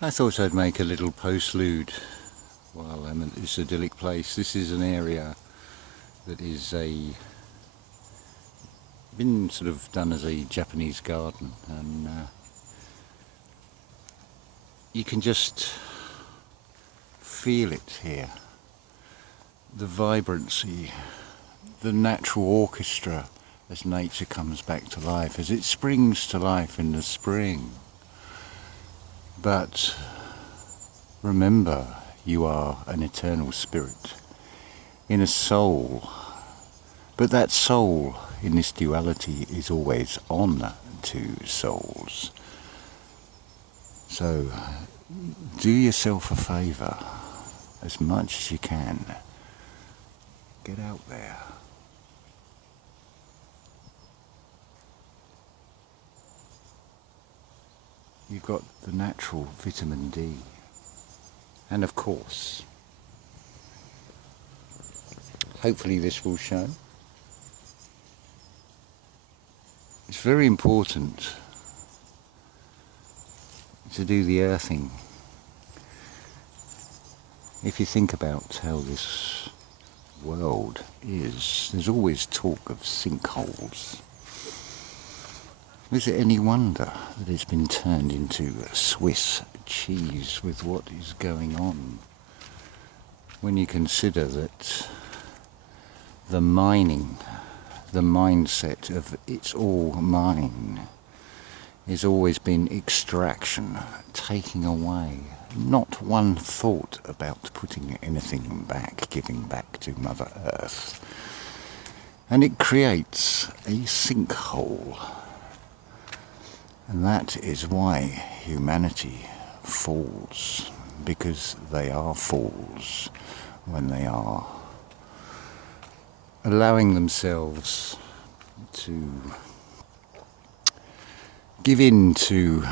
I thought I'd make a little postlude while I'm at this idyllic place. This is an area that is been sort of done as a Japanese garden, and you can just feel it here. The vibrancy, the natural orchestra as nature comes back to life, as it springs to life in the spring. But remember, you are an eternal spirit in a soul, but that soul in this duality is always on two souls. So do yourself a favour, as much as you can. Get out there. You've got the natural vitamin D. And of course, hopefully this will show. It's very important to do the earthing. If you think about how this world is, there's always talk of sinkholes. Is it any wonder that it's been turned into Swiss cheese with what is going on? When you consider that the mining, the mindset of it's all mine, has always been extraction, taking away, not one thought about putting anything back, giving back to Mother Earth. And it creates a sinkhole. And that is why humanity falls, because they are fools when they are allowing themselves to give in to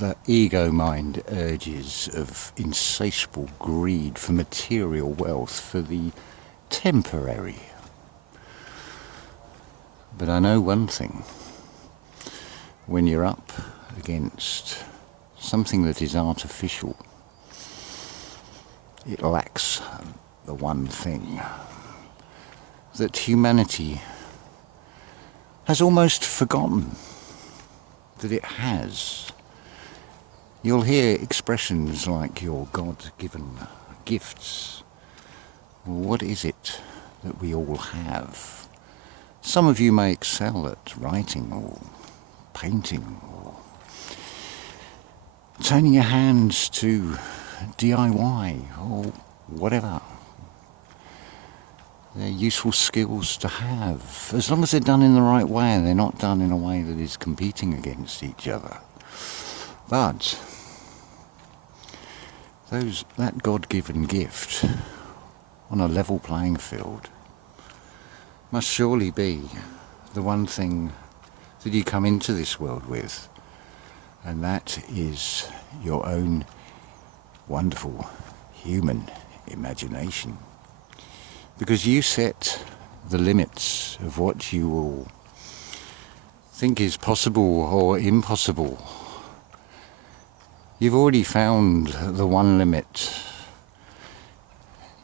the ego mind urges of insatiable greed for material wealth, for the temporary. But I know one thing. When you're up against something that is artificial, it lacks the one thing that humanity has almost forgotten that it has. You'll hear expressions like your God-given gifts. Well, what is it that we all have? Some of you may excel at writing or painting, or turning your hands to DIY, or whatever. They're useful skills to have, as long as they're done in the right way and they're not done in a way that is competing against each other. But that God-given gift on a level playing field must surely be the one thing that you come into this world with, and that is your own wonderful human imagination. Because you set the limits of what you will think is possible or impossible. You've already found the one limit.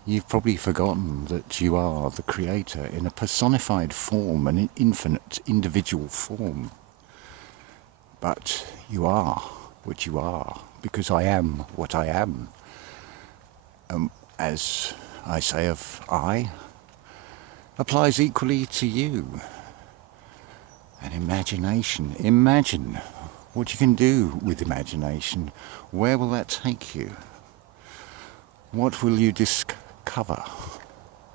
You've probably forgotten that you are the creator in a personified form, an infinite individual form. But you are what you are, because I am what I am. As I say of I, applies equally to you. And imagination, imagine what you can do with imagination. Where will that take you? What will you discover?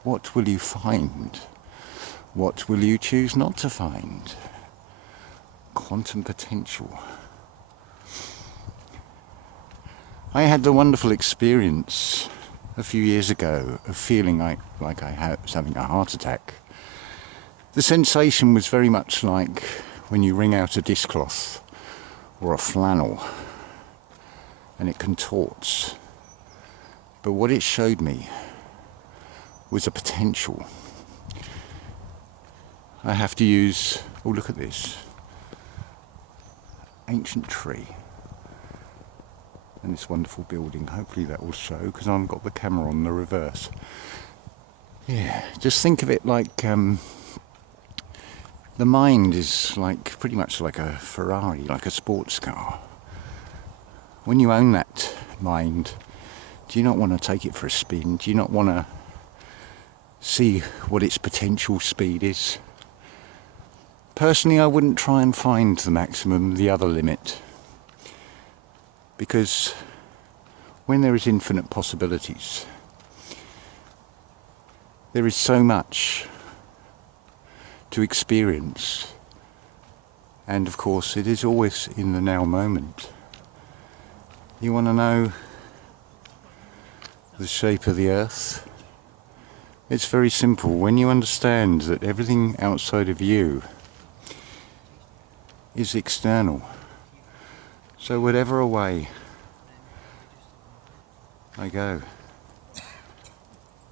What will you find? What will you choose not to find? Quantum potential. I had the wonderful experience a few years ago of feeling like I was having a heart attack. The sensation was very much like when you wring out a dishcloth or a flannel and it contorts. But what it showed me was a potential. I have to use, oh look at this, ancient tree. and this wonderful building. Hopefully that will show, because I've got the camera on the reverse. Yeah, just think of it like the mind is like pretty much like a Ferrari, like a sports car. When you own that mind, do you not want to take it for a spin? Do you not want to see what its potential speed is? Personally, I wouldn't try and find the maximum, the other limit, because when there is infinite possibilities, there is so much to experience, and of course it is always in the now moment. You want to know the shape of the earth? It's very simple. When you understand that everything outside of you is external, so whatever way I go,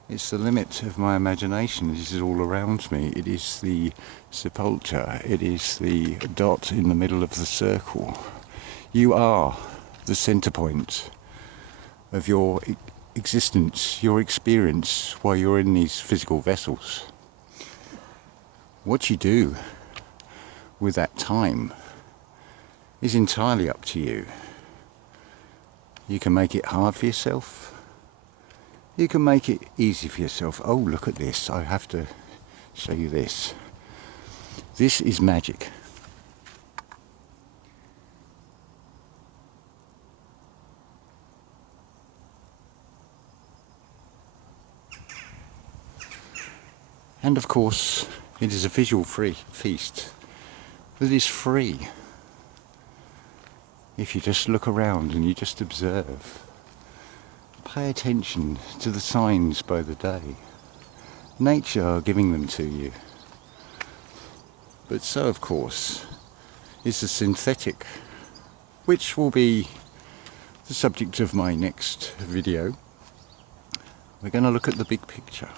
it's the limit of my imagination. This is all around me. It is the sepulchre. It is the dot in the middle of the circle. You are the centre point of your existence, your experience while you're in these physical vessels. What you do with that time is entirely up to you. You can make it hard for yourself. You can make it easy for yourself. Oh, look at this. I have to show you this. This is magic. And of course, it is a visual feast that is free. If you just look around and you just observe, pay attention to the signs by the day. Nature are giving them to you. But so, of course, is the synthetic, which will be the subject of my next video. We're going to look at the big picture.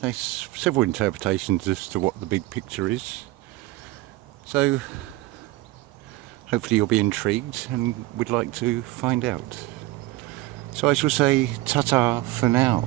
There's several interpretations as to what the big picture is. So, hopefully you'll be intrigued and would like to find out. So I shall say ta-ta for now.